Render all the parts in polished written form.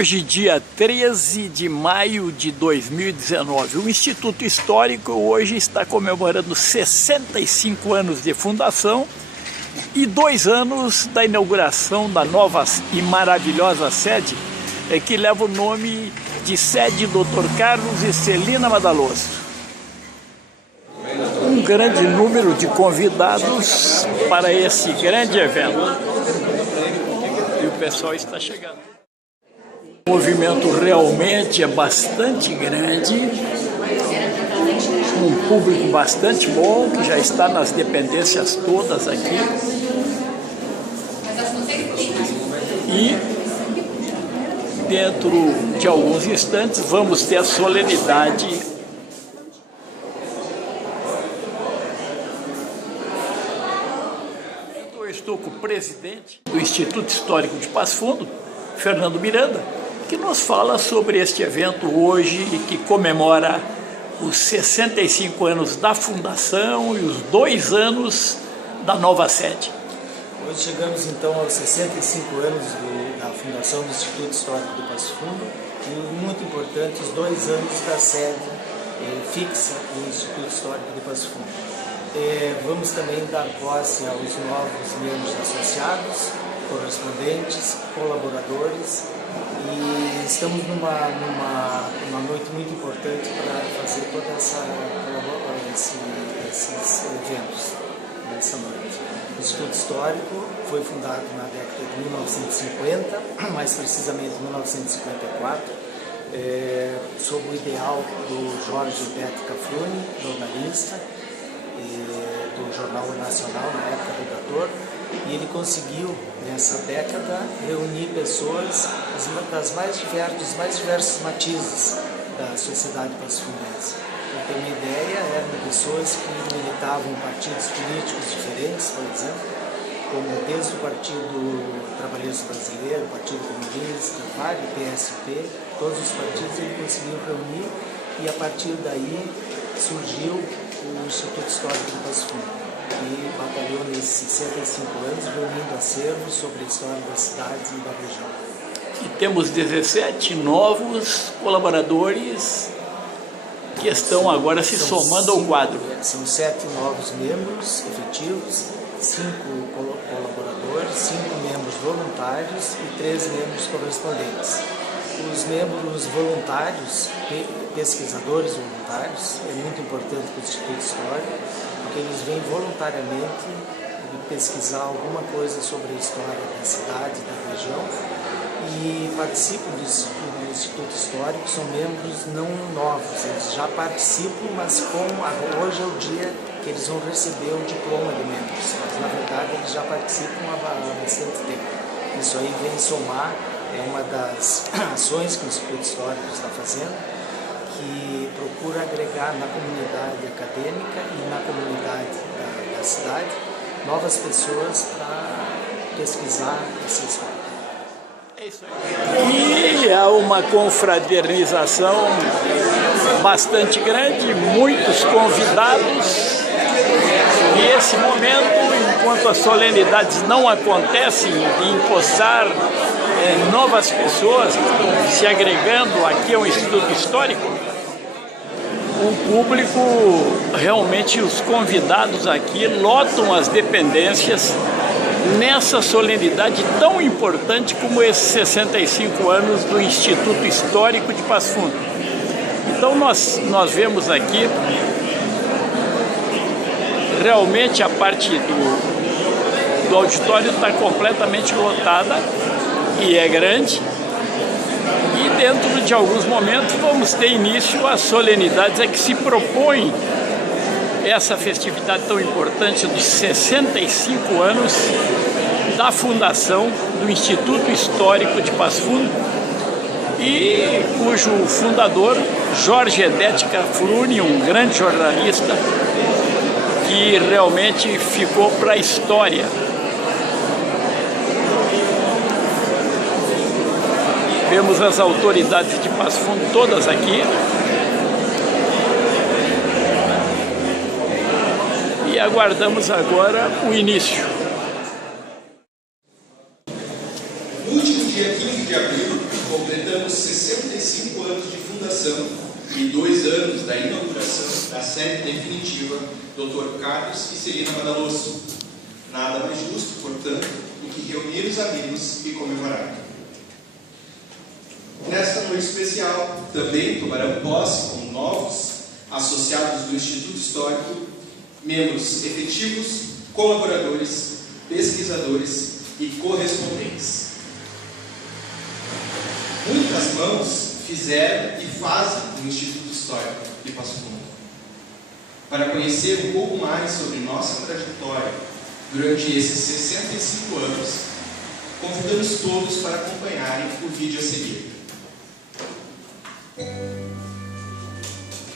Hoje, dia 13 de maio de 2019, o Instituto Histórico hoje está comemorando 65 anos de fundação e 2 anos da inauguração da nova e maravilhosa sede, que leva o nome de sede Dr. Carlos e Celina Madaloso. Um grande número de convidados para esse grande evento. E o pessoal está chegando. O movimento realmente é bastante grande, um público bastante bom, que já está nas dependências todas aqui. E dentro de alguns instantes vamos ter a solenidade . Eu estou com o presidente do Instituto Histórico de Passo Fundo, Fernando Miranda, que nos fala sobre este evento hoje e que comemora os 65 anos da fundação e os 2 anos da nova sede. Hoje chegamos então aos 65 anos da fundação do Instituto Histórico do Passo Fundo e, muito importante, os 2 anos da sede fixa do Instituto Histórico do Passo Fundo. Vamos também dar posse aos novos membros associados, correspondentes, colaboradores, e estamos numa noite muito importante para fazer toda esses eventos nessa noite. O Instituto Histórico foi fundado na década de 1950, mais precisamente em 1954, sob o ideal do Jorge Betti Cafruni, jornalista do Jornal Nacional, na época redator, e ele conseguiu, nessa década, reunir pessoas dos mais diversos matizes da sociedade passafundense. Para ter uma ideia, eram pessoas que militavam em partidos políticos diferentes, por exemplo, como desde o Partido Trabalhista Brasileiro, o Partido Comunista, o PSP, todos os partidos ele conseguiu reunir, e a partir daí surgiu o Instituto Histórico do Passo Fundo, que batalhou nesses 65 anos, reunindo acervos sobre a história das cidades e da região. E temos 17 novos colaboradores que estão agora se somando ao quadro. São 7 novos membros efetivos, 5 colaboradores, 5 membros voluntários e 3 membros correspondentes. Os membros voluntários, pesquisadores voluntários, é muito importante para o Instituto Histórico, porque eles vêm voluntariamente pesquisar alguma coisa sobre a história da cidade, da região, e participam do Instituto Histórico, são membros não novos, eles já participam, mas hoje é o dia que eles vão receber o diploma de membros, mas na verdade eles já participam há bastante tempo. Isso aí vem somar, é uma das ações que o Instituto Histórico está fazendo, que procura agregar na comunidade acadêmica e na comunidade da cidade novas pessoas para pesquisar essa história. É isso aí. E há uma confraternização bastante grande, muitos convidados, e esse momento, enquanto as solenidades não acontecem, de empossar novas pessoas se agregando aqui ao Instituto Histórico, o público, realmente os convidados aqui lotam as dependências nessa solenidade tão importante como esses 65 anos do Instituto Histórico de Passo Fundo. Então nós vemos aqui realmente a parte do auditório está completamente lotada, e é grande, e dentro de alguns momentos vamos ter início às solenidades a que se propõe essa festividade tão importante dos 65 anos da fundação do Instituto Histórico de Passo Fundo, e cujo fundador, Jorge Betti Cafruni, um grande jornalista que realmente ficou para a história. Vemos as autoridades de Passo Fundo todas aqui. E aguardamos agora o início. No último dia 15 de abril, completando anos da inauguração da sede definitiva Dr. Carlos e Celina Madaloso. Nada mais justo, portanto, do que reunir os amigos e comemorar. Nesta noite especial, também tomarão posse como novos associados do Instituto Histórico, membros efetivos, colaboradores, pesquisadores e correspondentes. Muitas mãos fizeram e fazem no Instituto Histórico de Passo Fundo. Para conhecer um pouco mais sobre nossa trajetória durante esses 65 anos, convidamos todos para acompanharem o vídeo a seguir.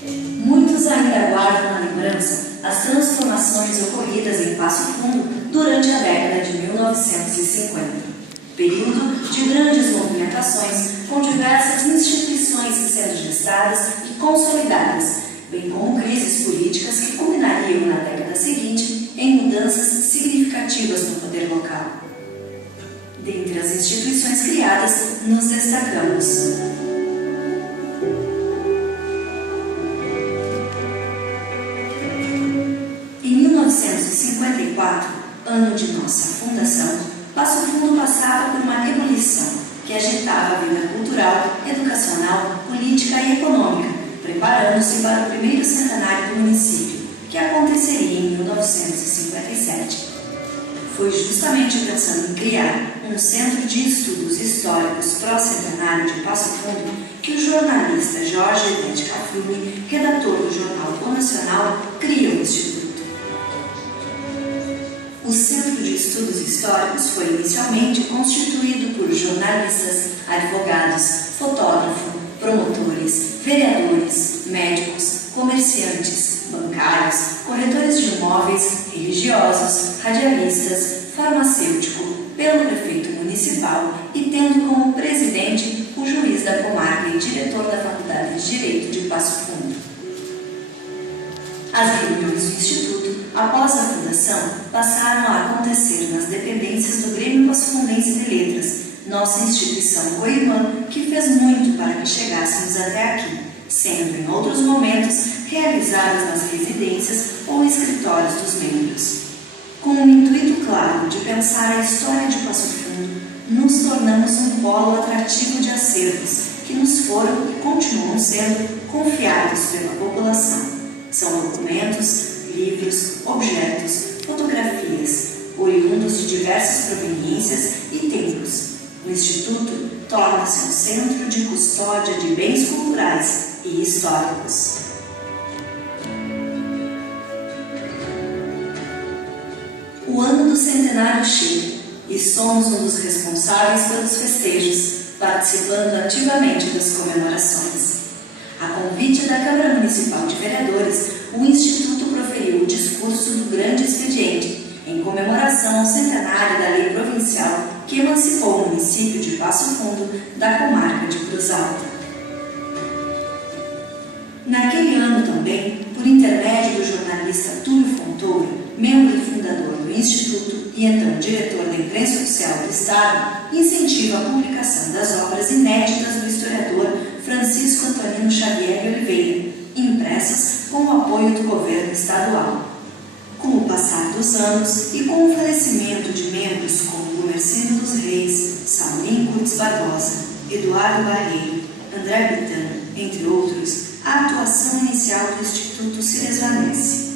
Muitos ainda guardam na lembrança as transformações ocorridas em Passo Fundo durante a década de 1950, período de grandes movimentações com diversas instituições sendo gestadas e consolidadas, bem como crises políticas que culminariam na década seguinte em mudanças significativas no poder local. Dentre as instituições criadas, nos destacamos em 1954, ano de nossa fundação, Passo Fundo passava por uma ebulição que agitava a vida cultural, educacional, política e econômica, preparando-se para o primeiro centenário do município, que aconteceria em 1957. Foi justamente pensando em criar um centro de estudos históricos pró-centenário de Passo Fundo que o jornalista Jorge Edete Cafrune, redator do jornal O Nacional, criou o Instituto. O Centro de Estudos Históricos foi inicialmente constituído por jornalistas, advogados, fotógrafos, promotores, vereadores, médicos, comerciantes, bancários, corretores de imóveis, religiosos, radialistas, farmacêutico, pelo prefeito municipal e tendo como presidente o juiz da comarca e diretor da Faculdade de Direito de Passo Fundo. As reuniões do Instituto, após a fundação, passaram a acontecer nas dependências do Grêmio Passofundense de Letras, nossa instituição co-irmã que fez muito para que chegássemos até aqui, sendo em outros momentos realizadas nas residências ou escritórios dos membros. Com o intuito claro de pensar a história de Passo Fundo, nos tornamos um polo atrativo de acervos que nos foram e continuam sendo confiados pela população. São documentos, livros, objetos, fotografias, oriundos de diversas proveniências e tempos. O Instituto torna-se um centro de custódia de bens culturais e históricos. O ano do centenário chega e somos um dos responsáveis pelos festejos, participando ativamente das comemorações. A convite da Câmara Municipal de Vereadores, o Instituto proferiu o discurso do Grande Expediente, em comemoração ao centenário da Lei Provincial que emancipou o município de Passo Fundo da comarca de Cruz Alta. Naquele ano também, por intermédio do jornalista Túlio Fontoura, membro e fundador do Instituto e então diretor da Imprensa Oficial do Estado, incentiva a publicação das obras inéditas do historiador Francisco Antonino Xavier de Oliveira, impressas com o apoio do governo estadual. Com o passar dos anos e com o falecimento de membros como Gumercindo dos Reis, Saulim Curtis Barbosa, Eduardo Barreiro, André Bittan, entre outros, a atuação inicial do Instituto se desvanece.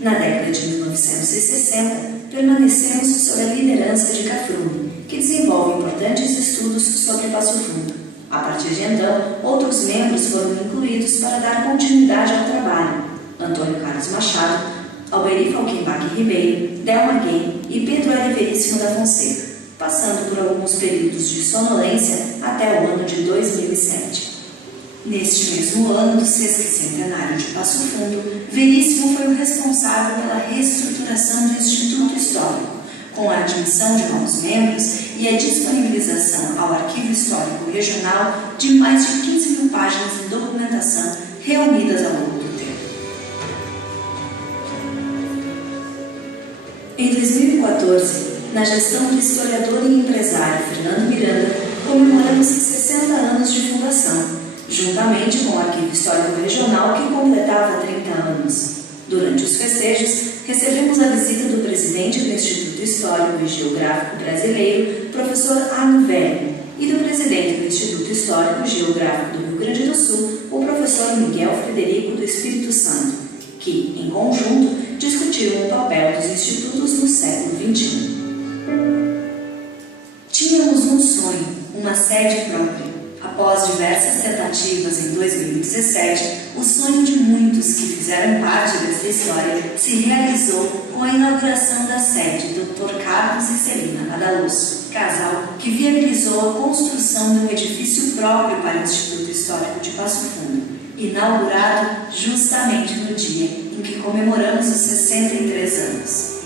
Na década de 1960, permanecemos sob a liderança de Cafrune, que desenvolve importantes estudos sobre Passo Fundo. A partir de então, outros membros foram incluídos para dar continuidade ao trabalho: Antônio Carlos Machado, Alberi Falkenbach Ribeiro, Delma Guem e Pedro L. Veríssimo da Fonseca, passando por alguns períodos de sonolência até o ano de 2007. Neste mesmo ano do sesquicentenário de Passo Fundo, Veríssimo foi o responsável pela reestruturação do Instituto Histórico, com a admissão de novos membros e a disponibilização ao Arquivo Histórico Regional de mais de 15 mil páginas de documentação reunidas ao longo do tempo. Em 2014, na gestão do historiador e empresário Fernando Miranda, comemoramos 60 anos de fundação, juntamente com o Arquivo Histórico Regional, que completava 30 anos. Durante os festejos, recebemos a visita do presidente do Instituto Histórico e Geográfico Brasileiro, professor Arno Velho, e do presidente do Instituto Histórico e Geográfico do Rio Grande do Sul, o professor Miguel Frederico do Espírito Santo, que, em conjunto, discutiram o papel dos institutos no século XXI. Tínhamos um sonho, uma sede própria. Após diversas tentativas em 2017, o sonho de muitos que fizeram parte dessa história se realizou com a inauguração da sede do Dr. Carlos e Celina Madaloso, casal que viabilizou a construção de um edifício próprio para o Instituto Histórico de Passo Fundo, inaugurado justamente no dia em que comemoramos os 63 anos.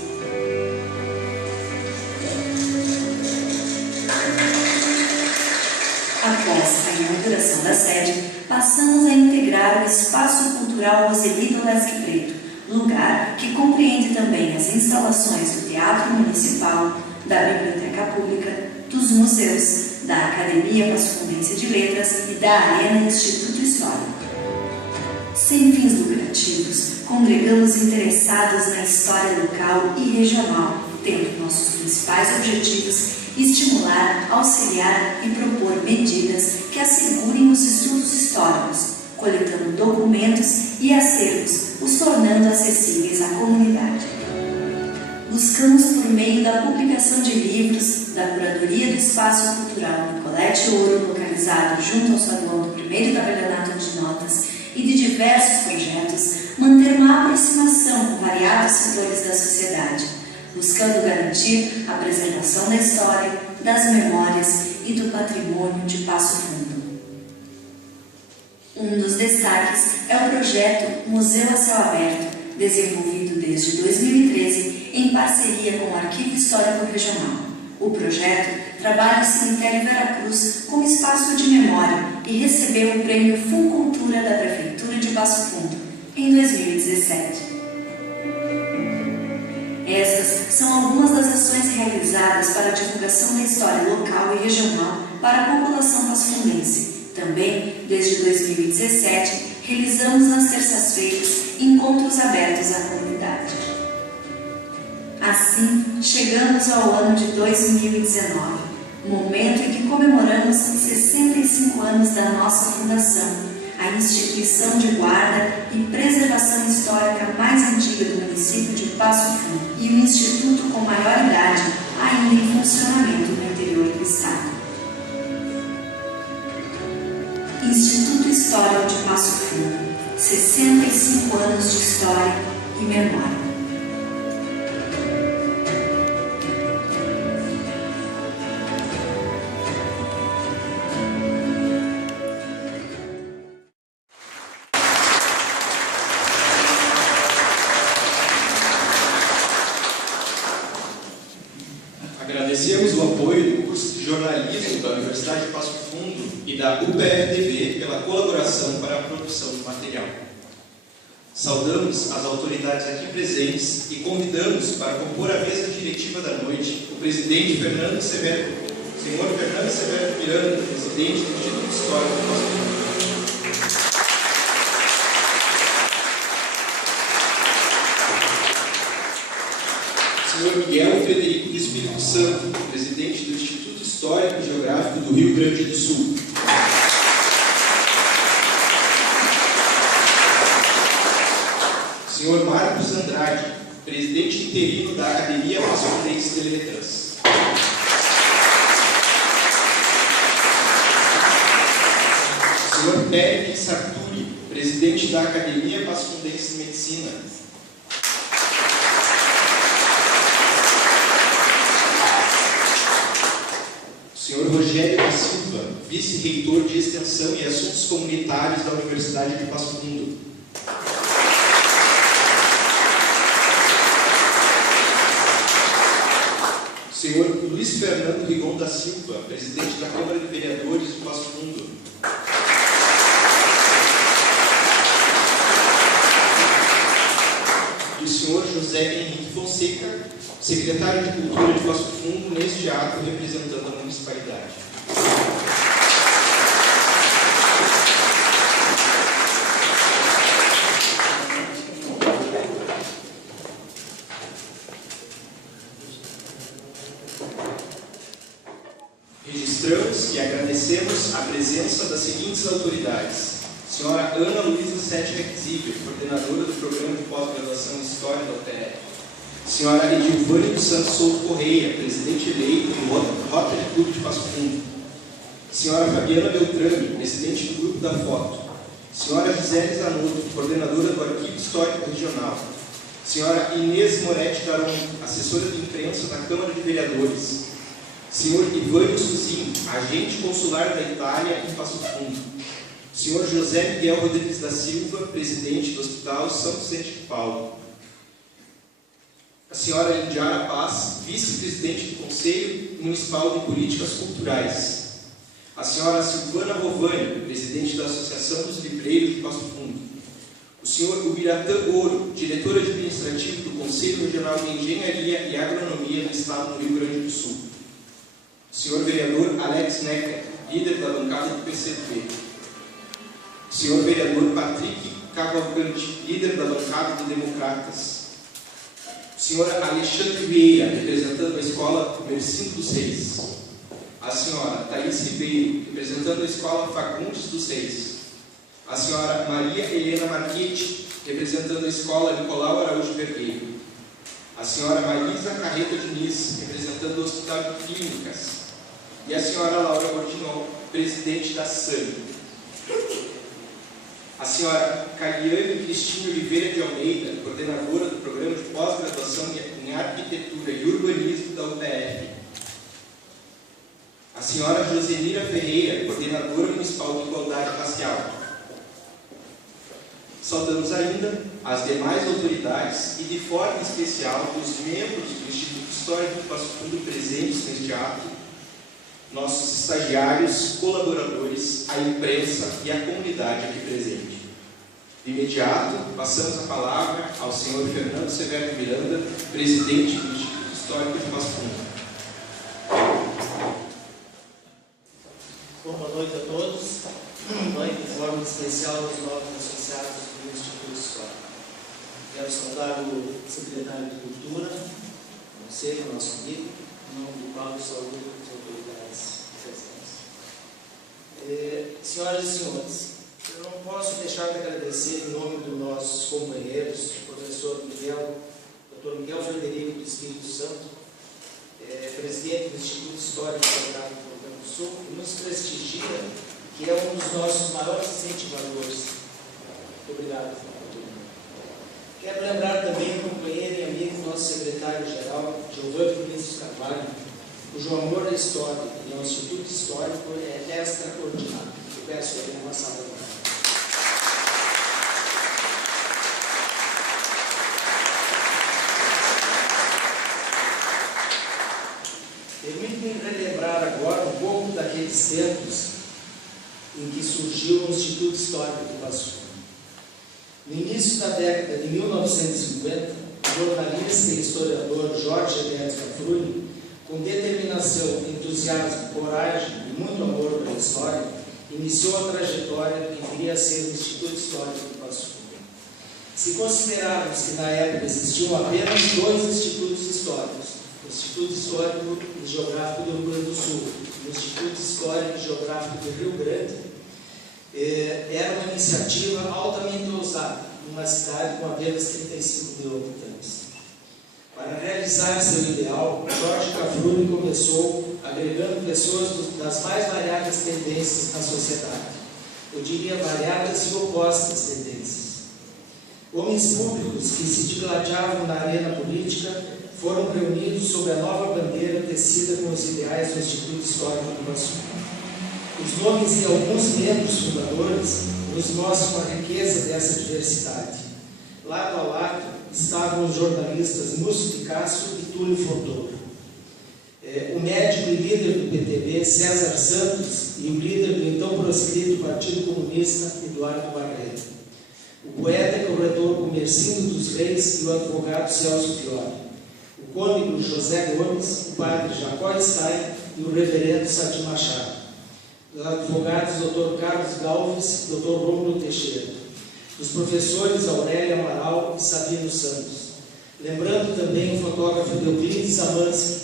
Após a inauguração da sede, passamos a integrar o Espaço Cultural Roselito Lesque Preto, lugar que compreende também as instalações do Teatro Municipal, da Biblioteca Pública, dos museus, da Academia Passo Fundense de Letras e da Arena Instituto Histórico. Sem fins lucrativos, congregamos interessados na história local e regional, tendo nossos principais objetivos estimular, auxiliar e propor medidas que assegurem os estudos históricos, coletando documentos e acervos, os tornando acessíveis à comunidade. Buscamos, por meio da publicação de livros, da curadoria do Espaço Cultural Nicolete Ouro, localizado junto ao saguão do 1º Tabelionato de Notas, e de diversos projetos, manter uma aproximação com variados setores da sociedade, buscando garantir a preservação da história, das memórias e do patrimônio de Passo Fundo. Um dos destaques é o projeto Museu a Céu Aberto, desenvolvido desde 2013 em parceria com o Arquivo Histórico Regional. O projeto trabalha o Cemitério Veracruz como espaço de memória e recebeu o Prêmio Fulcultura da Prefeitura de Passo Fundo em 2017. Estas são algumas das ações realizadas para a divulgação da história local e regional para a população passofundense. Também, desde 2017, realizamos nas terças-feiras encontros abertos à comunidade. Assim, chegamos ao ano de 2019, momento em que comemoramos 65 anos da nossa fundação, a instituição de guarda e preservação histórica mais antiga do município de Passo Fundo e o instituto com maior idade ainda em funcionamento no interior do estado. Instituto Histórico de Passo Fundo, 65 anos de história e memória. Agradecemos o apoio do curso de jornalismo da Universidade de Passo Fundo e da UPF-TV pela colaboração para a produção do material. Saudamos as autoridades aqui presentes e convidamos para compor a mesa diretiva da noite o presidente senhor Fernando Severo Miranda, presidente do Instituto Histórico de Passo Fundo. Senhor Miguel Frederico do Espírito Santo, presidente do Instituto Histórico e Geográfico do Rio Grande do Sul. Senhor Marcos Andrade, presidente interino da Academia Passo Fundense de Letras. Senhor Pérez Sarturi, presidente da Academia Passo Fundense de Medicina. Senhor Rogério da Silva, vice-reitor de Extensão e Assuntos Comunitários da Universidade de Passo Fundo. Senhor Luiz Fernando Rigon da Silva, presidente da Câmara de Vereadores de Passo Fundo. E o senhor José Henrique Fonseca, secretário de Cultura de Passo Fundo, neste ato representando a municipalidade. Solicitamos a presença das seguintes autoridades. Senhora Ana Luísa Sete Requisível, coordenadora do Programa de Pós-Graduação em História da UTF. Senhora Edilvânia dos Santos Souto Correia, presidente eleito do Rotary Clube de Passo Fundo. Senhora Fabiana Beltrame, presidente do Grupo da Foto. Senhora Gisele Zanotto, coordenadora do Arquivo Histórico Regional. Senhora Inês Moretti Caron, assessora de imprensa da Câmara de Vereadores. Senhor Ivânio Suzin, agente consular da Itália em Passo Fundo. Senhor José Miguel Rodrigues da Silva, presidente do Hospital São Vicente de Paulo. A senhora Lidiara Paz, vice-presidente do Conselho Municipal de Políticas Culturais. A senhora Silvana Rovani, presidente da Associação dos Livreiros de Passo Fundo. O senhor Ubiratã Ouro, diretor administrativo do Conselho Regional de Engenharia e Agronomia do Estado do Rio Grande do Sul. O senhor vereador Alex Necker, líder da bancada do PCdoB. O senhor vereador Patrick Cavalcante, líder da bancada do Democratas. O senhor Alexandre Vieira, representando a escola Mercindo dos Reis. A senhora Thaís Ribeiro, representando a escola Fagundes dos Reis. A senhora Maria Helena Marchetti, representando a escola Nicolau Araújo Vergueiro. A senhora Marisa Carreta Diniz, representando o Hospital de Clínicas. E a senhora Laura Gordinol, presidente da SAMI. A senhora Cariane Cristina Oliveira de Almeida, coordenadora do Programa de Pós-Graduação em Arquitetura e Urbanismo da UTF. A senhora Josenira Ferreira, coordenadora municipal de Igualdade Racial. Saudamos ainda as demais autoridades e, de forma especial, os membros do Instituto Histórico de Passo Fundo presentes neste ato, nossos estagiários, colaboradores, a imprensa e a comunidade aqui presente. De imediato, passamos a palavra ao senhor Fernando Severo Miranda, presidente do Instituto Histórico de Passo Fundo. Boa noite a todos. Boa noite de forma especial aos novos associados do Instituto Histórico. Quero saudar o secretário de Cultura, conselho, nosso amigo, em nome do qual saúdo as autoridades presentes. Senhoras e senhores, eu não posso deixar de agradecer em nome dos nossos companheiros, o professor Dr. Miguel Frederico do Espírito Santo, presidente do Instituto Histórico Geográfico do Rio Grande do Sul, que nos prestigia, que é um dos nossos maiores incentivadores. Muito obrigado. Quero lembrar também o companheiro e amigo, nosso secretário-geral, Giovanni Vinícius Carvalho, cujo amor à história e ao Instituto Histórico é extraordinário. Eu peço a ele uma salva de palmas. Permite-me relembrar agora um pouco daqueles tempos em que surgiu o Instituto Histórico de Passo Fundo. No início da década de 1950, o jornalista e historiador Jorge Enéas Cafrune, com determinação, entusiasmo, coragem e muito amor pela história, iniciou a trajetória do que viria a ser o Instituto Histórico de Passo Fundo. Se considerarmos que na época existiam apenas 2 institutos históricos, o Instituto Histórico e Geográfico do Rio Grande do Sul e o Instituto Histórico e Geográfico do Rio Grande, era uma iniciativa altamente ousada, numa cidade com apenas 35 mil habitantes. Para realizar seu ideal, Jorge Cafrune começou agregando pessoas das mais variadas tendências na sociedade. Eu diria variadas e opostas tendências. Homens públicos que se digladiavam na arena política foram reunidos sob a nova bandeira tecida com os ideais do Instituto Histórico do Passo Fundo. Os nomes de alguns membros fundadores nos mostram a riqueza dessa diversidade. Lado a lado estavam os jornalistas Múcio de Castro e Túlio Fontoura. O médico e líder do PTB, César Santos, e o líder do então proscrito Partido Comunista, Eduardo Barreto. O poeta e corretor Comercindo dos Reis e o advogado Celso Fiore. O cônego José Gomes, o padre Jacó Stein e o reverendo Sati Machado. Os advogados Dr. Carlos Galves e Dr. Rômulo Teixeira. Os professores Aurélia Amaral e Sabino Santos. Lembrando também o fotógrafo Euclides Amansky,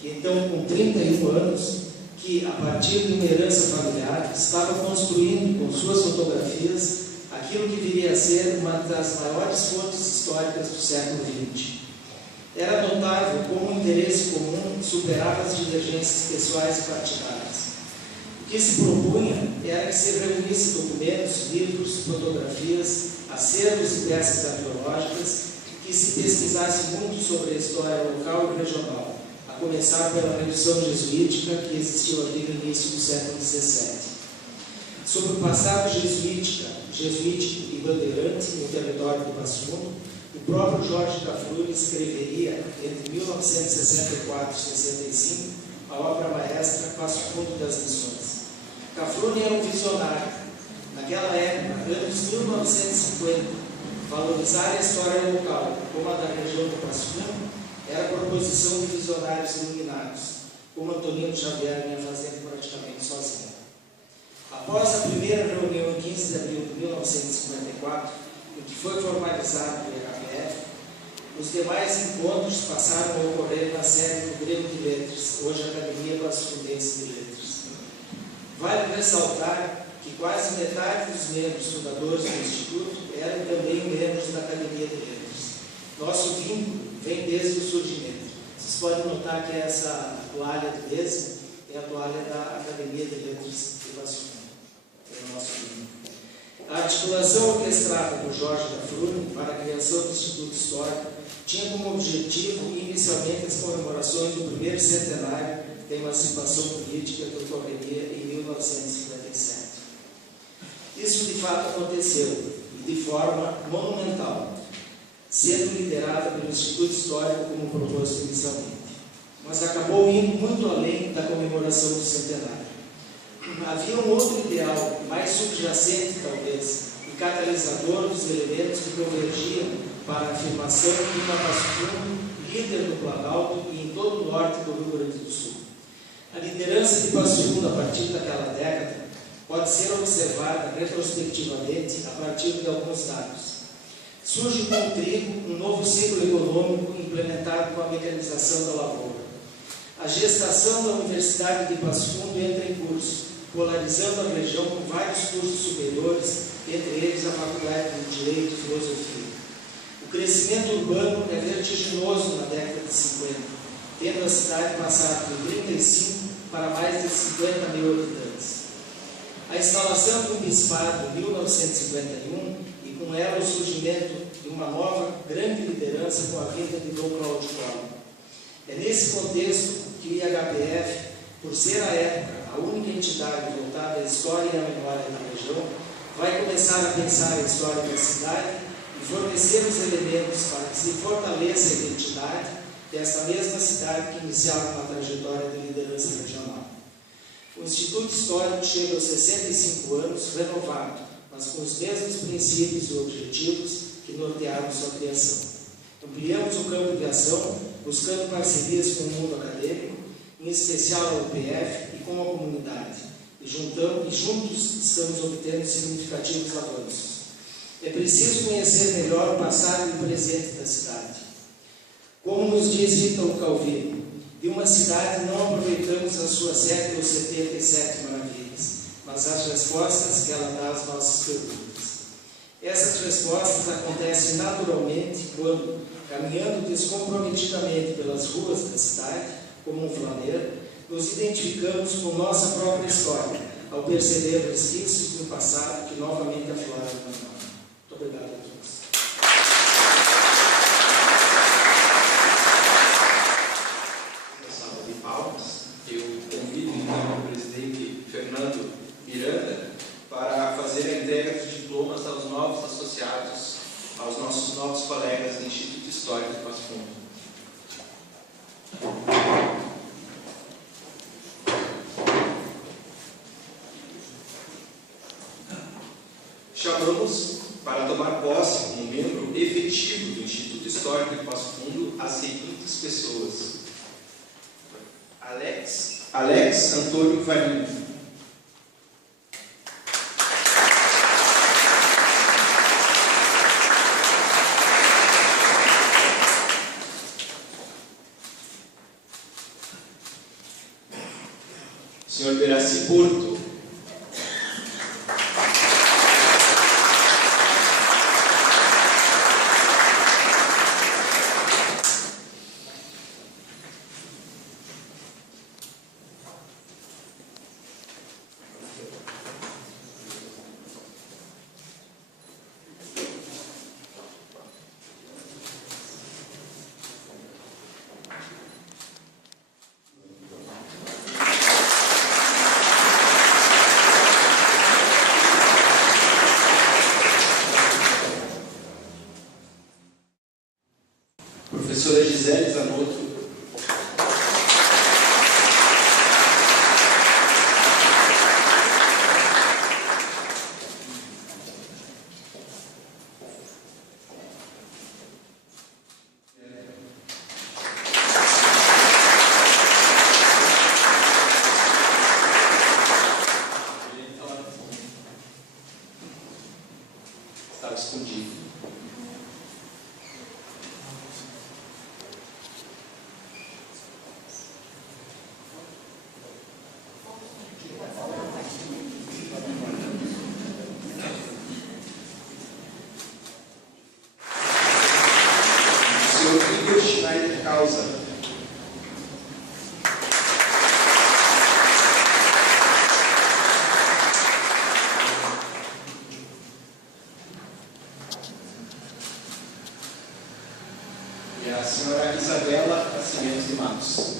que então com 31 anos, que, a partir de uma herança familiar, estava construindo com suas fotografias aquilo que viria a ser uma das maiores fontes históricas do século XX. Era notável como o interesse comum superava as divergências pessoais e partidárias. O que se propunha era que se reunisse documentos, livros, fotografias, acervos e peças arqueológicas, que se pesquisasse muito sobre a história local e regional, a começar pela redução jesuítica que existiu aqui no início do século XVII. Sobre o passado jesuítico e bandeirante no território do Passo Fundo, o próprio Jorge Cafrune escreveria, entre 1964 e 65, a obra maestra Passo Fundo das Missões. Cafrune era um visionário. Naquela época, anos 1950, valorizar a história local, como a da região do Passo Fundo, era a proposição de visionários iluminados, como Antonino Xavier vinha fazendo praticamente sozinho. Após a primeira reunião em 15 de abril de 1954, em que foi formalizado o IHPF, os demais encontros passaram a ocorrer na sede do Grêmio de Letras, hoje Academia Passo-Fundense de Letras. Vale ressaltar que quase metade dos membros fundadores do Instituto eram também membros da Academia de Letras. Nosso vínculo vem desde o surgimento. Vocês podem notar que essa toalha de mesa é a toalha da Academia de Letras de Passo Fundo. É o nosso vínculo. A articulação orquestrada por Jorge Cafrune para a criação do Instituto Histórico tinha como objetivo, inicialmente, as comemorações do primeiro centenário da emancipação política que ocorreria em 1957. Isso, de fato, aconteceu, e de forma monumental, sendo liderada pelo Instituto Histórico como proposto inicialmente. Mas acabou indo muito além da comemoração do centenário. Havia um outro ideal, mais subjacente talvez, e catalisador dos elementos que convergiam para a afirmação de uma Passo Fundo líder no Planalto e em todo o norte do Rio Grande do Sul. A liderança de Passo Fundo a partir daquela década pode ser observada retrospectivamente a partir de alguns dados. Surge com o trigo um novo ciclo econômico implementado com a mecanização da lavoura. A gestação da Universidade de Passo Fundo entra em curso, polarizando a região com vários cursos superiores, entre eles a Faculdade de Direito e Filosofia. O crescimento urbano é vertiginoso na década de 50, tendo a cidade passado de 35 para mais de 50 mil habitantes. A instalação do bispado em 1951 e com ela o surgimento de uma nova grande liderança com a vinda de Dom Cláudio Collor. É nesse contexto que o IHPF, por ser à época a única entidade voltada à história e à memória da região, vai começar a pensar a história da cidade e fornecer os elementos para que se fortaleça a identidade desta mesma cidade que iniciava uma trajetória de liderança regional. O Instituto Histórico chega aos 65 anos renovado, mas com os mesmos princípios e objetivos que nortearam sua criação. Ampliamos o campo de ação, buscando parcerias com o mundo acadêmico, em especial a UPF e com a comunidade, e juntos estamos obtendo significativos avanços. É preciso conhecer melhor o passado e o presente da cidade. Como nos diz Ítalo Calvino, de uma cidade não aproveitamos as suas 7 ou 77 maravilhas, mas as respostas que ela dá às nossas perguntas. Essas respostas acontecem naturalmente quando, caminhando descomprometidamente pelas ruas da cidade, como um flaneiro, nos identificamos com nossa própria história, ao perceber resquícios do passado que novamente afloram na memória. Muito obrigado a todos. Uma salva de palmas. Eu convido então o presidente Fernando Miranda para fazer a entrega dos diplomas aos novos associados, aos nossos novos colegas do Instituto Histórico de Passo Fundo. Chamamos para tomar posse como membro efetivo do Instituto Histórico de Passo Fundo as seguintes pessoas: Alex Antônio Varinho, Porto. Professora Gisele Zanotto. Estava escondido. Igor Schneider Causa. E a senhora Isabela Nascimento de Matos.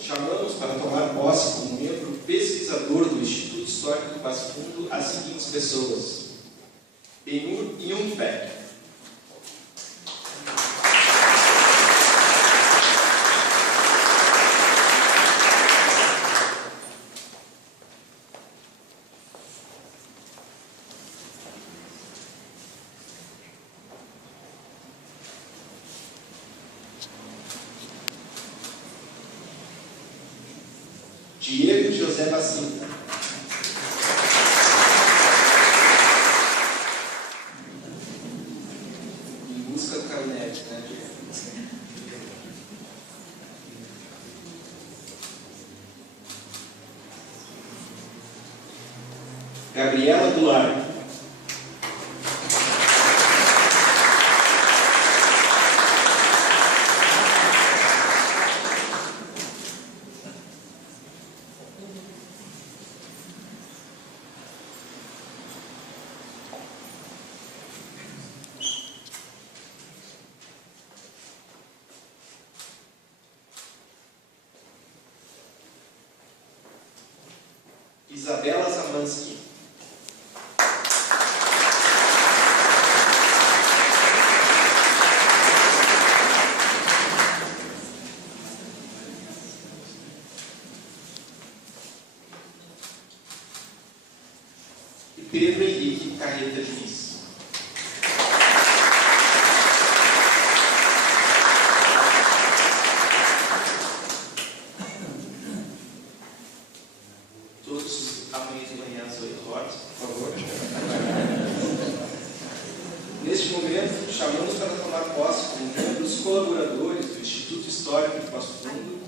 Chamamos para tomar posse como membro pesquisador do Instituto Histórico do Passo Fundo as seguintes pessoas: Benhur Jungbeck, Diego José Bacinta, em busca do Caminete, né, Diego? Gabriela Goulart, Isabela Zamansky, e Pedro Henrique Carreta Diniz. Todos amanhã de manhã às 8 horas, por favor. Neste momento, chamamos para tomar posse como membros colaboradores do Instituto Histórico de Passo Fundo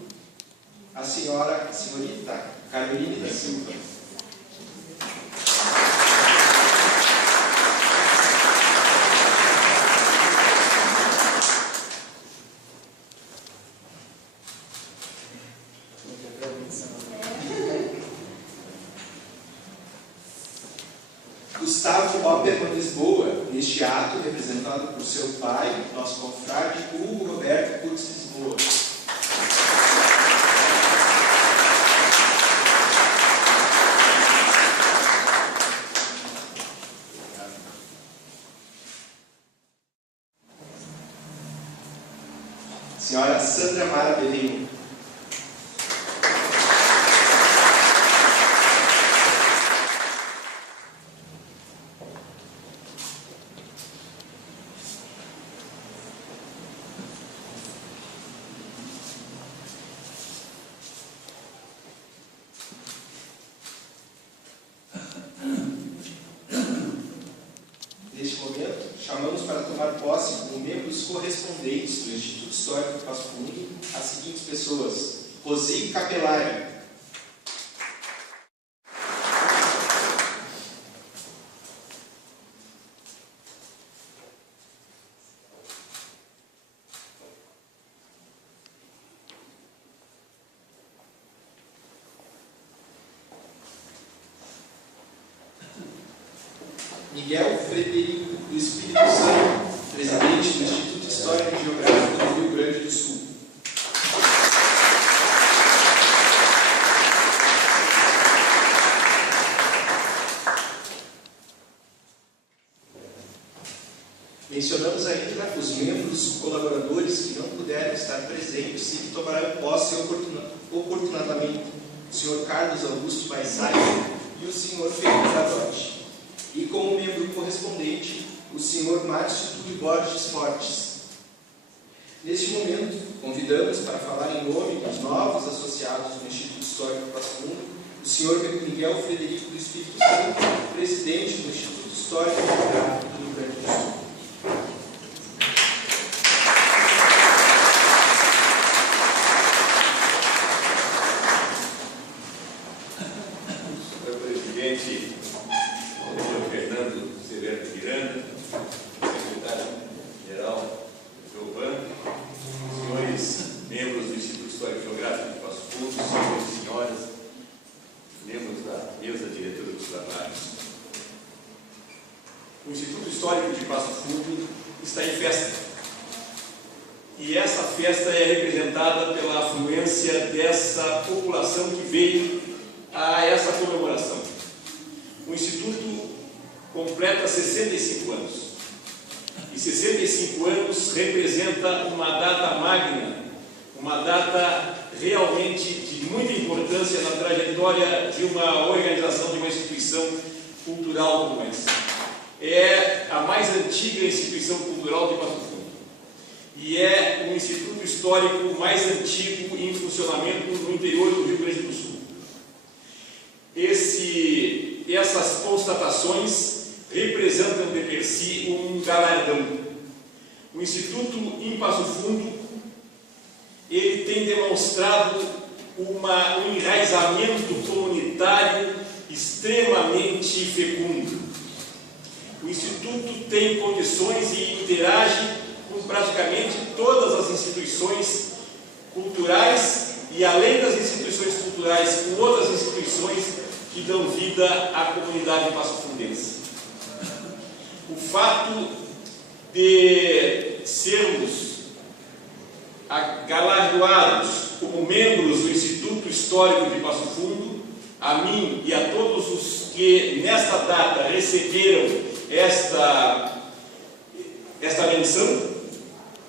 a senhorita Caroline da Silva. Gustavo Opperman Lisboa, neste ato representado por seu pai, nosso confrade Hugo Roberto Curtis Lisboa. Senhora Sandra Mara Bevinho. do Instituto Histórico de Passo Fundo as seguintes pessoas: Rosi Capelari, Miguel Frederico do Espírito Santo, presidente do Instituto Histórico e Geográfico do Rio Grande do Sul. Mencionamos ainda os membros colaboradores que não puderam estar presentes e que tomarão posse oportunamente: o Sr. Carlos Augusto Baissai e o Sr. Felipe Dadotti. E como membro correspondente, o Sr. Márcio Túlio Borges Fortes. Neste momento, convidamos para falar em nome dos novos associados do Instituto Histórico Passo Fundo, o Sr. Miguel Frederico do Espírito Santo, presidente do Instituto Histórico e Geográfico do Rio Grande do Sul. Senhor presidente, Sr. Fernando Severo de Miranda, secretário-geral Giovanni, senhores membros do Instituto Histórico e Geográfico de Passo Fundo, senhores e senhoras, membros da mesa diretora dos trabalhos. O Instituto Histórico de Passo Fundo está em festa. E essa festa é representada pela afluência dessa população que veio a essa comemoração. O Instituto completa 65 anos. E 65 anos representa uma data magna, uma data realmente de muita importância na trajetória de uma organização, de uma instituição cultural como essa. É a mais antiga instituição cultural de Passo Fundo. E é o instituto histórico mais antigo em funcionamento no interior do Rio Grande do Sul. Essas constatações representam de per si um galardão. O Instituto em Passo Fundo, ele tem demonstrado um enraizamento comunitário extremamente fecundo. O Instituto tem condições e interage com praticamente todas as instituições culturais e, além das instituições culturais, com outras instituições que dão vida à comunidade passofundense. O fato de sermos galardoados como membros do Instituto Histórico de Passo Fundo, a mim e a todos os que nesta data receberam esta menção,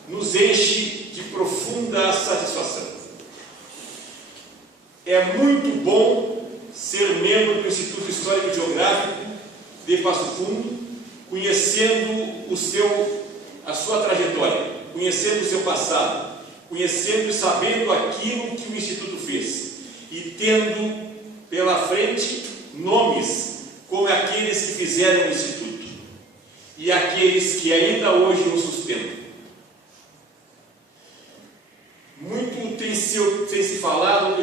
nos enche de profunda satisfação. É muito bom ser membro do Instituto Histórico e Geográfico de Passo Fundo, conhecendo a sua trajetória, conhecendo o seu passado, conhecendo e sabendo aquilo que o Instituto fez, e tendo pela frente nomes como aqueles que fizeram o Instituto e aqueles que ainda hoje o sustentam. Muito tem se falado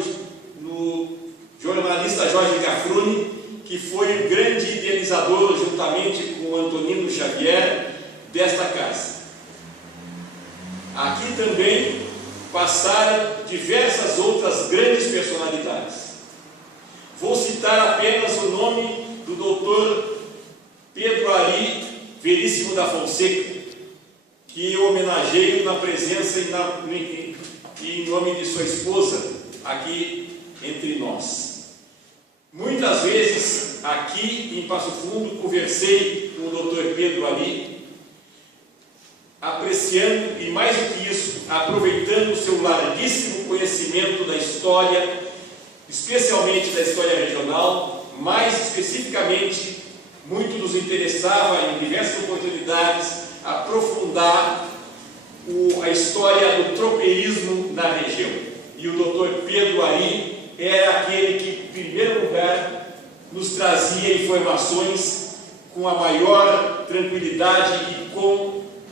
no jornalista Jorge Gafruni, que foi o grande idealizador, juntamente com Antonino Xavier, desta casa. Aqui também passaram diversas outras grandes personalidades. Vou citar apenas o nome do Dr. Pedro Ari Veríssimo da Fonseca, que homenageio na presença e em nome de sua esposa aqui entre nós. Muitas vezes aqui em Passo Fundo conversei com o Dr. Pedro Ari, apreciando e, mais do que isso, aproveitando o seu larguíssimo conhecimento da história, especialmente da história regional. Mais especificamente, muito nos interessava em diversas oportunidades aprofundar a história do tropeirismo na região. E o Dr. Pedro Ari era aquele que, em primeiro lugar, nos trazia informações com a maior tranquilidade e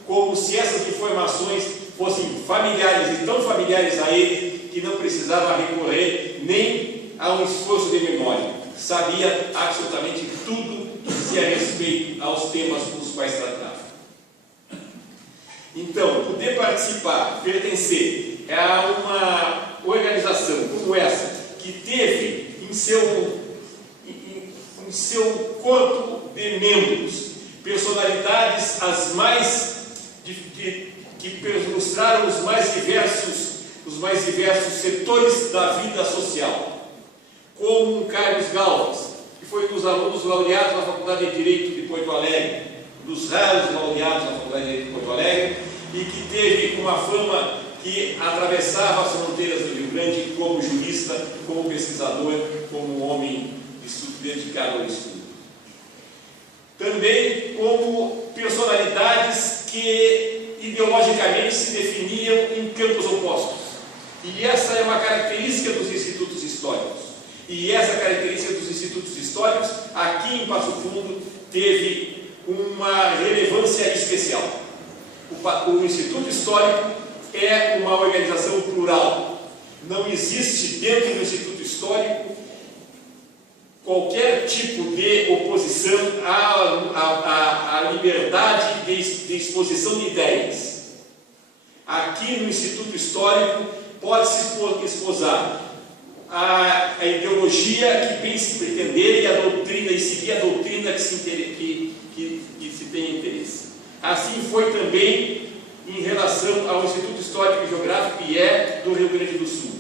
como se essas informações fossem familiares e tão familiares a ele que não precisava recorrer nem a um esforço de memória. Sabia absolutamente tudo que dizia respeito aos temas dos quais tratava. Então, poder participar, pertencer a uma organização como essa, que teve em seu corpo de membros personalidades as mais que mostraram os mais diversos setores da vida social, como Carlos Galvas, que foi um dos alunos laureados na Faculdade de Direito de Porto Alegre, dos raros laureados na Faculdade de Direito de Porto Alegre, e que teve uma fama que atravessava as fronteiras do Rio Grande como jurista, como pesquisador, como homem dedicado ao estudo. Também como personalidades que ideologicamente se definiam em campos opostos. E essa é uma característica dos institutos históricos. E essa característica dos institutos históricos, aqui em Passo Fundo, teve uma relevância especial. O Instituto Histórico é uma organização plural. Não existe dentro do Instituto Histórico qualquer tipo de oposição à liberdade de exposição de ideias. Aqui no Instituto Histórico pode-se esposar a ideologia que bem se pretender e a doutrina, e seguir a doutrina que se tem interesse. Assim foi também em relação ao Instituto Histórico e Geográfico, que é do Rio Grande do Sul.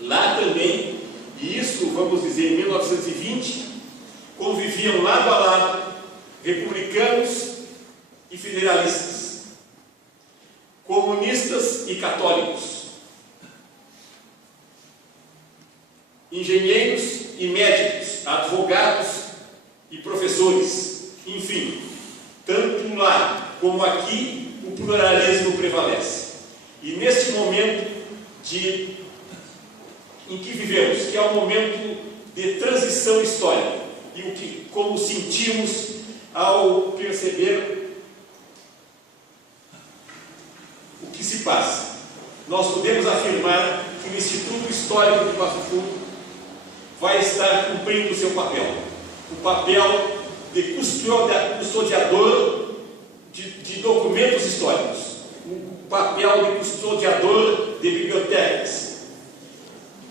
Lá também, e isso, vamos dizer, em 1920, conviviam lado a lado republicanos e federalistas, comunistas e católicos, engenheiros e médicos, advogados e professores, enfim, tanto lá como aqui, o pluralismo prevalece. E neste momento em que vivemos, que é um momento de transição histórica, e como sentimos ao perceber o que se passa, nós podemos afirmar que o Instituto Histórico de Passo Fundo vai estar cumprindo o seu papel, o papel de custodiador de documentos históricos, o papel de custodiador de bibliotecas,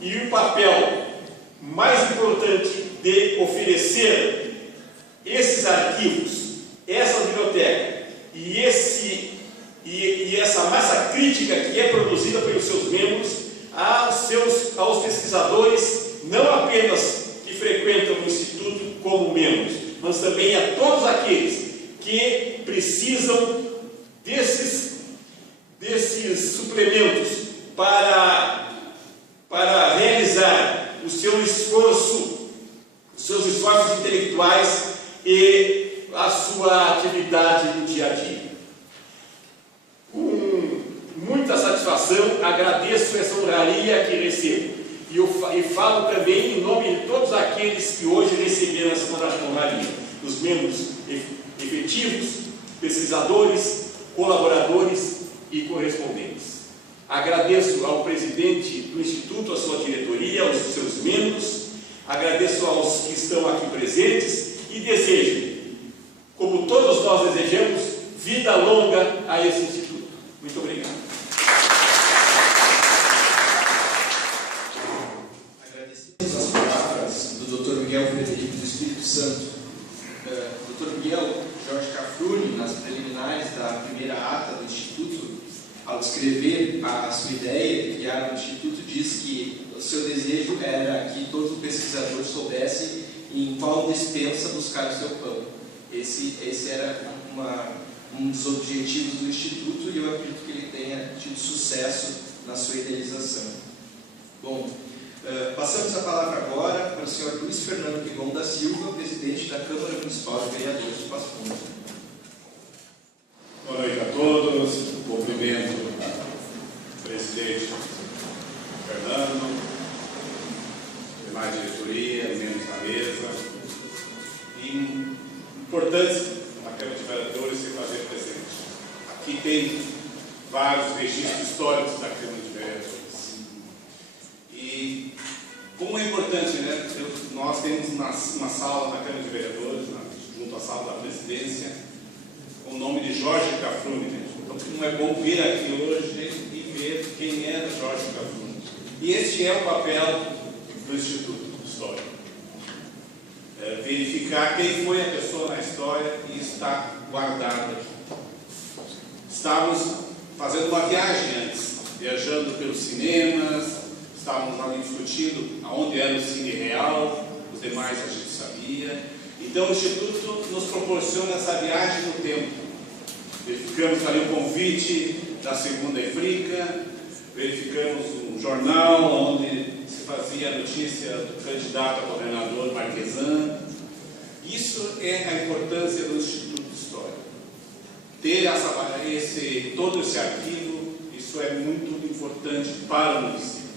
e o papel mais importante de oferecer esses arquivos, essa biblioteca e essa massa crítica que é produzida pelos seus membros aos pesquisadores, não apenas que frequentam o Instituto como membros, mas também a todos aqueles que precisam desses suplementos para realizar os seus esforços intelectuais e a sua atividade no dia a dia. Com muita satisfação, agradeço essa honraria que recebo. E falo também em nome de todos aqueles que hoje receberam essa honraria, os membros efetivos, pesquisadores, colaboradores e correspondentes. Agradeço ao presidente do Instituto, à sua diretoria, aos seus membros, agradeço aos que estão aqui presentes e desejo, como todos nós desejamos, vida longa a esse Instituto. Muito obrigado. Agradecemos as palavras do Dr. Miguel Frederico do Espírito Santo. Dr. Miguel Jorge Cafrune, nas preliminares da primeira ata do Instituto, ao descrever a sua ideia de criar um Instituto, diz que o seu desejo era que todo pesquisador soubesse em qual despensa buscar o seu pão. Esse era um dos objetivos do Instituto, e eu acredito que ele tenha tido sucesso na sua idealização. Bom, passamos a palavra agora para o senhor Luiz Fernando Rigon da Silva, presidente da Câmara Municipal de Vereadores de Passo Fundo. Boa noite a todos, cumprimento o presidente Fernando, demais diretoria, membros da mesa. Importante na Câmara de Vereadores se fazer presente. Aqui tem vários vários registros históricos da Câmara de Vereadores. E como é importante, né? Nós temos uma sala da Câmara de Vereadores, junto à sala da presidência, com o nome de Jorge Cafrune. Né? Então, como é bom vir aqui hoje e ver quem era Jorge Cafrune. E este é o papel do Instituto Histórico. Verificar quem foi a pessoa na história e está guardado aqui. Estávamos fazendo uma viagem antes, viajando pelos cinemas, estávamos ali discutindo aonde era o Cine Real, os demais a gente sabia. Então o Instituto nos proporciona essa viagem no tempo. Verificamos ali o convite da Segunda Ifrica, verificamos um jornal onde se fazia a notícia do candidato a governador Marquesan. Isso é a importância do Instituto Histórico. Ter todo esse arquivo, isso é muito importante para o município.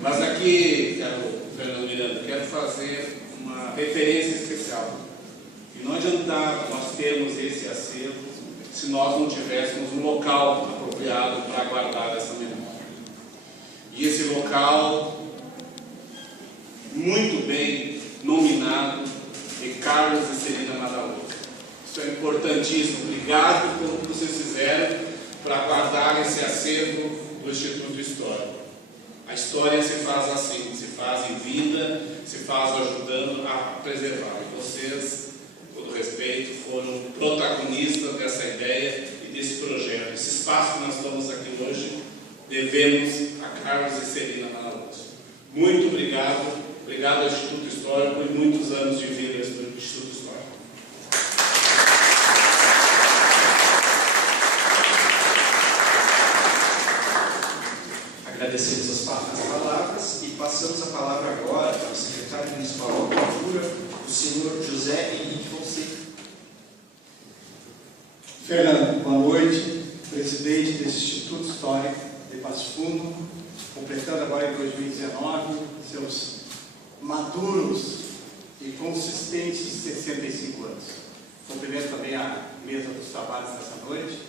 Mas aqui, Fernando Miranda, quero fazer uma referência especial. E não adiantava nós termos esse acervo se nós não tivéssemos um local apropriado para guardar essa memória. E esse local, muito bem nominado, é Carlos e Celina Madaloso. Isso é importantíssimo. Obrigado pelo que vocês fizeram para guardar esse acervo do Instituto Histórico. A história se faz assim, se faz em vida, se faz ajudando a preservar. E vocês, com todo respeito, foram protagonistas dessa ideia e desse projeto. Esse espaço que nós estamos aqui hoje, devemos a Carlos e Celina Madaloso. Muito obrigado. Obrigado ao Instituto Histórico e muitos anos de vida do Instituto Histórico. Agradecemos as palavras e passamos a palavra agora para o secretário municipal da Cultura, o senhor José Henrique Fonseca. Fernando, boa noite. Presidente desse Instituto Histórico de Passo Fundo, completando agora em 2019 seus maduros e consistentes 65 anos. Cumprimento também a mesa dos trabalhos nessa noite,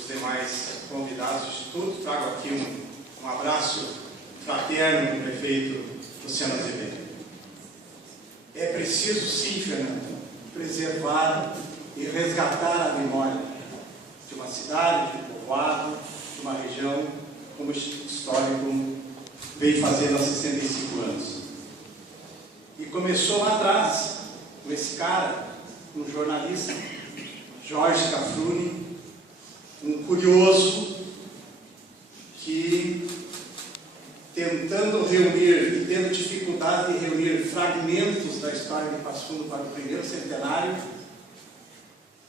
os demais convidados do Instituto. Trago aqui um abraço fraterno do prefeito Luciano Azevedo. É preciso, sim, Fernando, preservar e resgatar a memória de uma cidade, de um povoado, de uma região, como o Instituto Histórico vem fazendo há 65 anos. E começou lá atrás, com esse cara, um jornalista, Jorge Cafrune, um curioso que, tentando reunir e tendo dificuldade de reunir fragmentos da história de Passo Fundo para o primeiro centenário,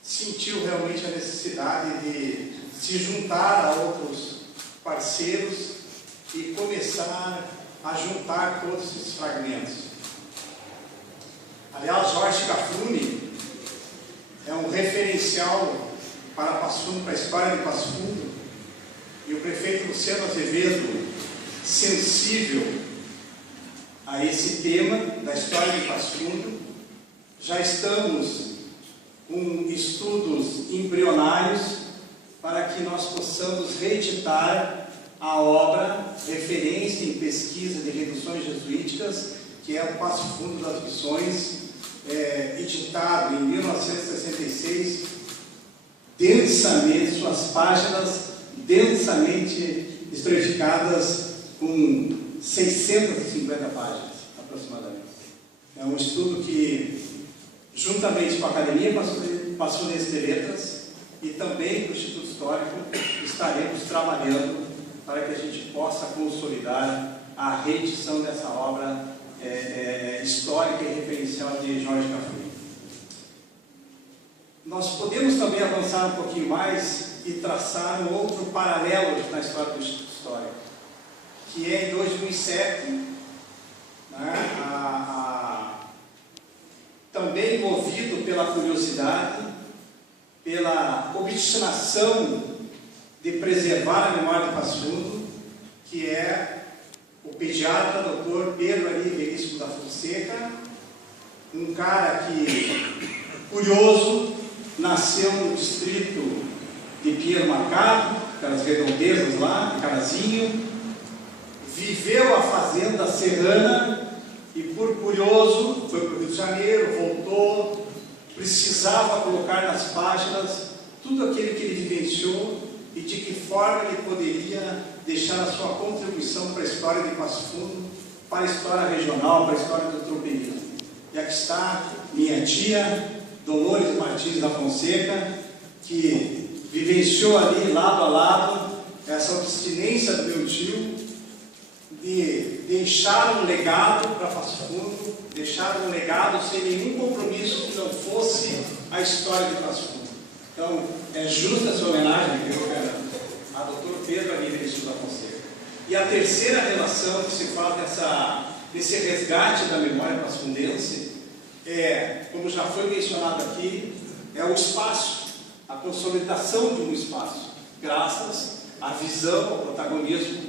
sentiu realmente a necessidade de se juntar a outros parceiros e começar a juntar todos esses fragmentos. Aliás, Jorge Cafrune é um referencial para Passo Fundo, para a história de Passo Fundo, e o prefeito Luciano Azevedo, sensível a esse tema da história de Passo Fundo, já estamos com estudos embrionários para que nós possamos reeditar a obra referência em pesquisa de reduções jesuíticas, que é o Passo Fundo das Missões, editado em 1966, densamente, suas páginas densamente estratificadas com 650 páginas, aproximadamente. É um estudo que, juntamente com a Academia Passodense de Letras e também com o Instituto Histórico, estaremos trabalhando para que a gente possa consolidar a reedição dessa obra histórica e referencial de Jorge Cafrune. Nós podemos também avançar um pouquinho mais e traçar um outro paralelo na história do Instituto Histórico, que é em 2007, né, também movido pela curiosidade, pela obstinação de preservar a memória de Passo Fundo, que é o pediatra Dr. Pedro Ari Veríssimo da Fonseca, um cara que, curioso, nasceu no distrito de Pinheiro Marcado, aquelas redondezas lá, de Canazinho, viveu a fazenda serrana e, por curioso, foi para o Rio de Janeiro, voltou, precisava colocar nas páginas tudo aquilo que ele vivenciou e de que forma ele poderia deixar a sua contribuição para a história de Passo Fundo, para a história regional, para a história do tropeirismo. E aqui está minha tia, Dolores Martins da Fonseca, que vivenciou ali, lado a lado, essa abstinência do meu tio de deixar um legado para Passo Fundo, deixar um legado sem nenhum compromisso que não fosse a história de Passo Fundo. Então, é justa essa homenagem que eu quero a Dr. Pedro Aníbal da Fonseca. E a terceira relação que se faz nesse resgate da memória pasfundense é, como já foi mencionado aqui, é o espaço, a consolidação de um espaço, graças à visão, ao protagonismo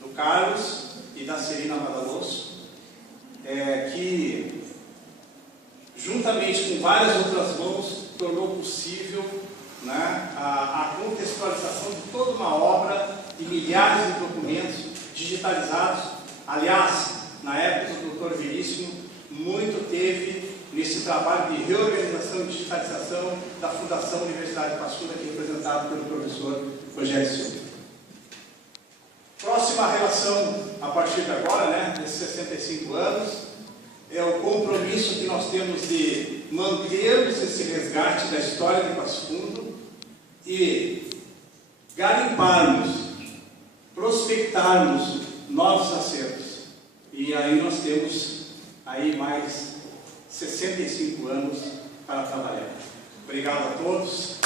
do Carlos e da Celina Madaloso, que, juntamente com várias outras mãos, tornou possível, né, a contextualização de toda uma obra de milhares de documentos digitalizados. Aliás, na época do Dr. Veríssimo, muito teve nesse trabalho de reorganização e digitalização da Fundação Universidade de Passo Fundo, aqui representado pelo professor Rogério Silva. Próxima relação, a partir de agora, né, desses 65 anos, é o compromisso que nós temos de mantermos esse resgate da história de Passo Fundo e garimparmos, prospectarmos novos acertos. E aí nós temos aí mais 65 anos para trabalhar. Obrigado a todos.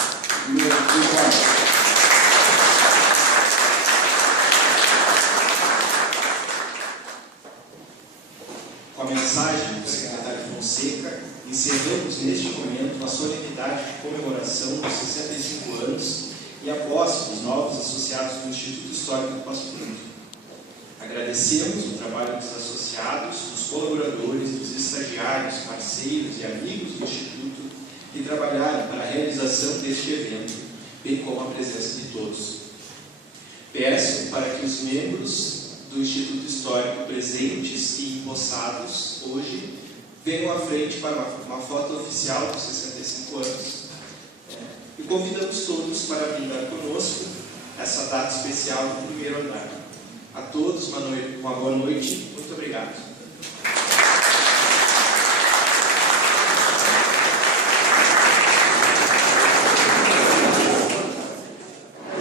Com a mensagem do secretário Fonseca, encerramos neste momento a solenidade de comemoração dos 65 anos e a posse dos novos associados do Instituto Histórico do Passo Fundo. Agradecemos o trabalho dos associados, dos colaboradores, dos estagiários, parceiros e amigos do Instituto que trabalharam para a realização deste evento, bem como a presença de todos. Peço para que os membros do Instituto Histórico presentes e empossados hoje venham à frente para uma foto oficial dos 65 anos. E convidamos todos para brindar conosco essa data especial do primeiro andar. A todos, uma boa noite. Muito obrigado.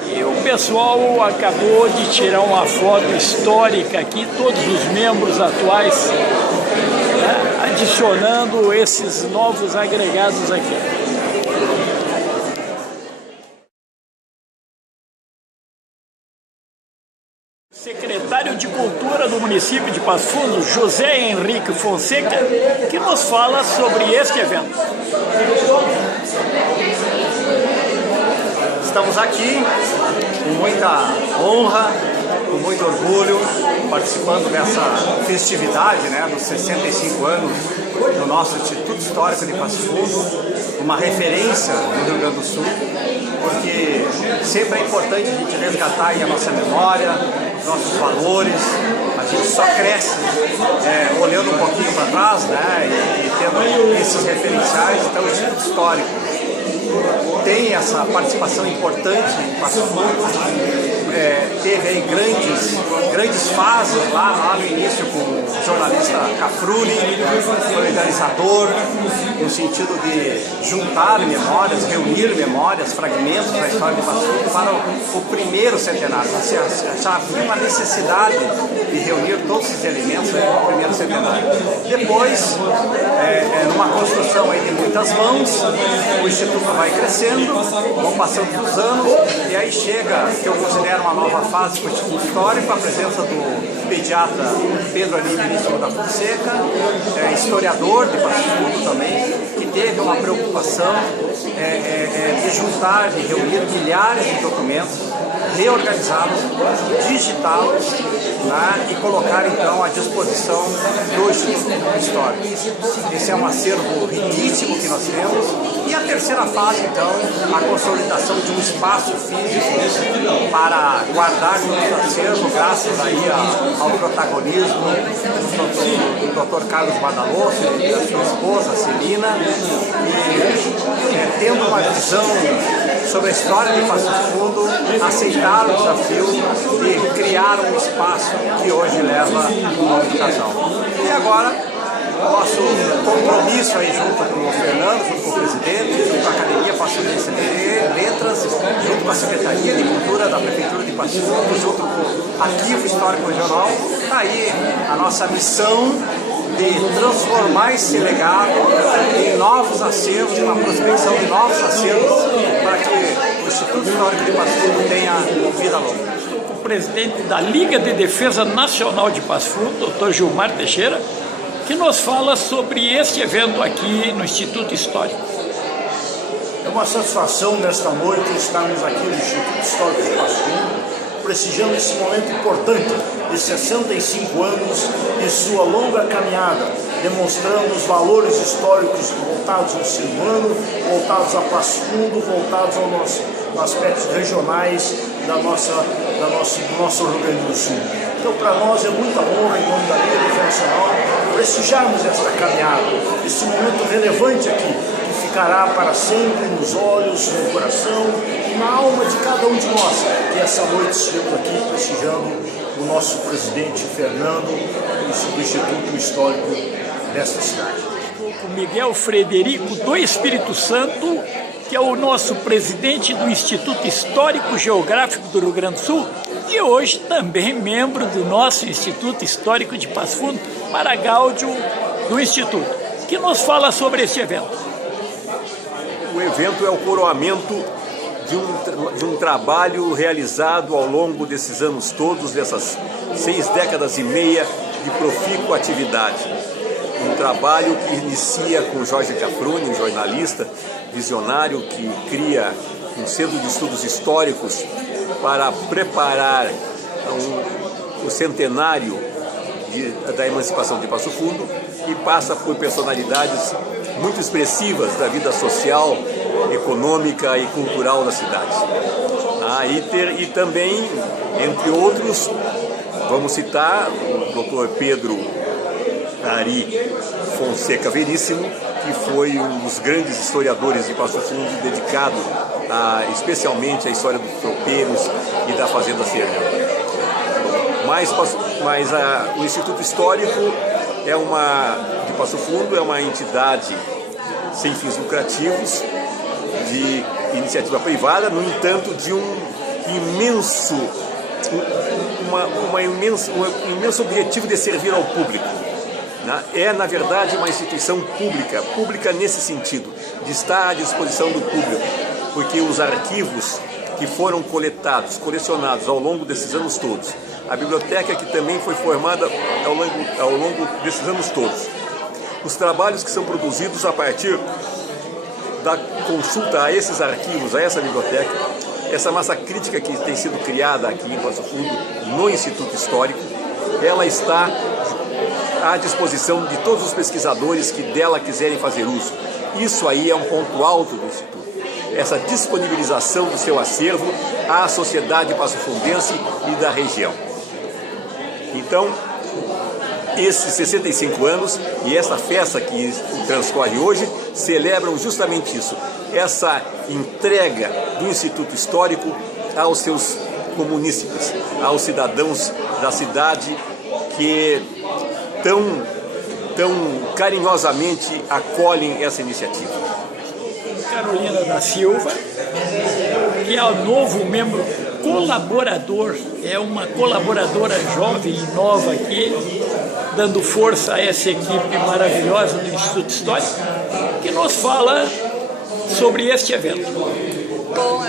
E o pessoal acabou de tirar uma foto histórica aqui, todos os membros atuais, né, adicionando esses novos agregados aqui. Secretário de Cultura do município de Passo Fundo, José Henrique Fonseca, que nos fala sobre este evento. Estamos aqui com muita honra, com muito orgulho, participando dessa festividade, né, dos 65 anos do nosso Instituto Histórico de Passo Fundo, uma referência no Rio Grande do Sul, porque sempre é importante a gente resgatar aí a nossa memória, os nossos valores. A gente só cresce olhando um pouquinho para trás, né, e tendo esses referenciais. Então o Instituto Histórico tem essa participação importante em Passo Fundo. Teve aí grandes fases lá no início com o jornalista Cafruni, organizador, no sentido de juntar memórias, reunir memórias, fragmentos da história de Passo Fundo para o primeiro centenário. Já havia uma necessidade de reunir todos esses elementos para o primeiro centenário. Depois, numa construção aí de muitas mãos, o Instituto vai crescendo, vão passando os anos, e aí chega, que eu considero uma nova fase para o Instituto Histórico, a presença do pediatra Pedro Aníbal da Fonseca, historiador de Passo Fundo também, que teve uma preocupação de juntar, de reunir milhares de documentos reorganizá-los, digitá-los, né, e colocar então à disposição do Instituto Histórico. Esse é um acervo riquíssimo que nós temos. E a terceira fase, então, a consolidação de um espaço físico para guardar o acervo, graças aí ao protagonismo do Dr. Carlos Badalhoff e da sua esposa, Celina, e tendo uma visão sobre a história de Passo Fundo, aceitar o desafio de criar um espaço que hoje leva o nome do casal. E agora, nosso compromisso aí junto com o Fernando, junto com o presidente, junto com a Academia Passudense de Letras, junto com a Secretaria de Cultura da Prefeitura de Passo Fundo, junto com o Arquivo Histórico Regional, está aí a nossa missão de transformar esse legado em novos acervos, uma prospecção de novos acervos, para que o Instituto Histórico de Passo Fundo tenha vida longa. Estou com o presidente da Liga de Defesa Nacional de Passo Fundo, Dr. Gilmar Teixeira, que nos fala sobre este evento aqui no Instituto Histórico. É uma satisfação nesta noite estarmos aqui no Instituto Histórico de Passo Fundo, prestigiando esse momento importante de 65 anos de sua longa caminhada, demonstrando os valores históricos voltados ao ser humano, voltados a Passo Fundo, voltados aos aspectos regionais do nosso Rio Grande do Sul. Então, para nós é muita honra, em nome da Liga de Defesa Nacional, prestigiarmos esta caminhada, esse momento relevante aqui, que ficará para sempre nos olhos, no coração e na alma de cada um de nós, que essa noite estivemos aqui prestigiando o nosso presidente Fernando, do Instituto Histórico desta cidade. O Miguel Frederico do Espírito Santo, que é o nosso presidente do Instituto Histórico Geográfico do Rio Grande do Sul e hoje também membro do nosso Instituto Histórico de Passo Fundo, para gáudio do Instituto, que nos fala sobre este evento. O evento é o coroamento de um trabalho realizado ao longo desses anos todos, dessas 6 décadas e meia de profícua atividade. Um trabalho que inicia com Jorge Cafrune, um jornalista visionário que cria um centro de estudos históricos para preparar o centenário da emancipação de Passo Fundo, e passa por personalidades muito expressivas da vida social, econômica e cultural da cidade. E também, entre outros, vamos citar o Dr. Pedro Ari Fonseca Veríssimo, que foi um dos grandes historiadores de Passo Fundo, dedicado especialmente à história dos tropeiros e da Fazenda Serrana. Mas o Instituto Histórico de Passo Fundo é uma entidade sem fins lucrativos, de iniciativa privada, no entanto, de um imenso objetivo de servir ao público. É, na verdade, uma instituição pública nesse sentido, de estar à disposição do público, porque os arquivos que foram colecionados ao longo desses anos todos, a biblioteca que também foi formada ao longo desses anos todos, os trabalhos que são produzidos a partir da consulta a esses arquivos, a essa biblioteca, essa massa crítica que tem sido criada aqui em Passo Fundo, no Instituto Histórico, ela está à disposição de todos os pesquisadores que dela quiserem fazer uso. Isso aí é um ponto alto do Instituto, essa disponibilização do seu acervo à sociedade passofundense e da região. Então, esses 65 anos e essa festa que transcorre hoje celebram justamente isso, essa entrega do Instituto Histórico aos seus comunícipas, aos cidadãos da cidade que tão carinhosamente acolhem essa iniciativa. Carolina da Silva, que é o novo membro colaborador, é uma colaboradora jovem e nova aqui, dando força a essa equipe maravilhosa do Instituto Histórico, que nos fala sobre este evento. Bom,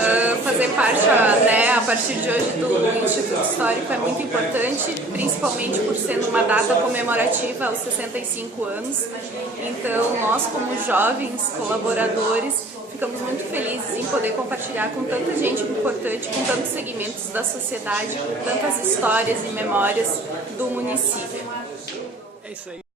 fazer parte a partir de hoje do Instituto Histórico é muito importante, principalmente por ser uma data comemorativa aos 65 anos. Então, nós como jovens colaboradores ficamos muito felizes em poder compartilhar com tanta gente importante, com tantos segmentos da sociedade, tantas histórias e memórias do município. É isso aí.